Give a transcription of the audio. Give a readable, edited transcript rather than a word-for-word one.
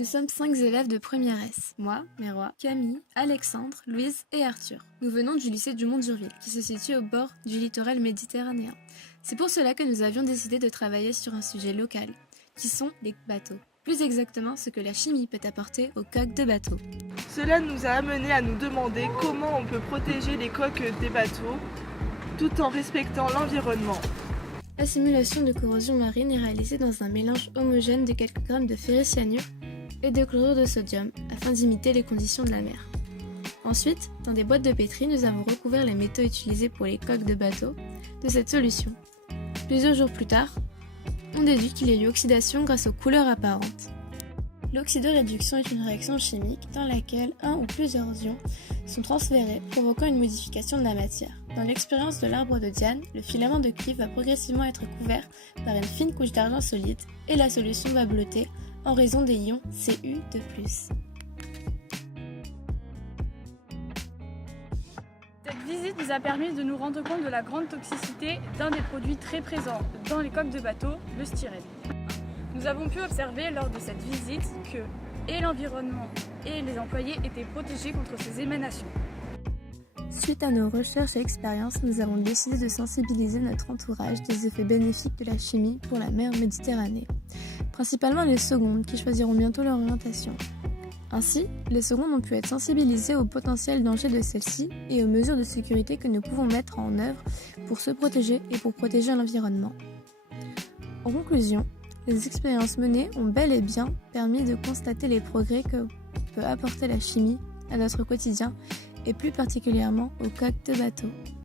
Nous sommes 5 élèves de première S. Moi, Meroi, Camille, Alexandre, Louise et Arthur. Nous venons du lycée du Mont-d'Urville, qui se situe au bord du littoral méditerranéen. C'est pour cela que nous avions décidé de travailler sur un sujet local, qui sont les bateaux. Plus exactement, ce que la chimie peut apporter aux coques de bateaux. Cela nous a amené à nous demander comment on peut protéger les coques des bateaux tout en respectant l'environnement. La simulation de corrosion marine est réalisée dans un mélange homogène de quelques grammes de ferricyanure et de chlorure de sodium afin d'imiter les conditions de la mer. Ensuite, dans des boîtes de pétri, nous avons recouvert les métaux utilisés pour les coques de bateau de cette solution. Plusieurs jours plus tard, on déduit qu'il y a eu oxydation grâce aux couleurs apparentes. L'oxydoréduction est une réaction chimique dans laquelle un ou plusieurs ions sont transférés, provoquant une modification de la matière. Dans l'expérience de l'arbre de Diane, le filament de cuivre va progressivement être couvert par une fine couche d'argent solide et la solution va bleuter en raison des ions Cu2+. Cette visite nous a permis de nous rendre compte de la grande toxicité d'un des produits très présents dans les coques de bateau, le styrène. Nous avons pu observer lors de cette visite que et l'environnement et les employés étaient protégés contre ces émanations. Suite à nos recherches et expériences, nous avons décidé de sensibiliser notre entourage des effets bénéfiques de la chimie pour la mer Méditerranée, principalement les secondes qui choisiront bientôt leur orientation. Ainsi, les secondes ont pu être sensibilisées aux potentiels dangers de celle-ci et aux mesures de sécurité que nous pouvons mettre en œuvre pour se protéger et pour protéger l'environnement. En conclusion, les expériences menées ont bel et bien permis de constater les progrès que peut apporter la chimie à notre quotidien et plus particulièrement aux coques de bateau.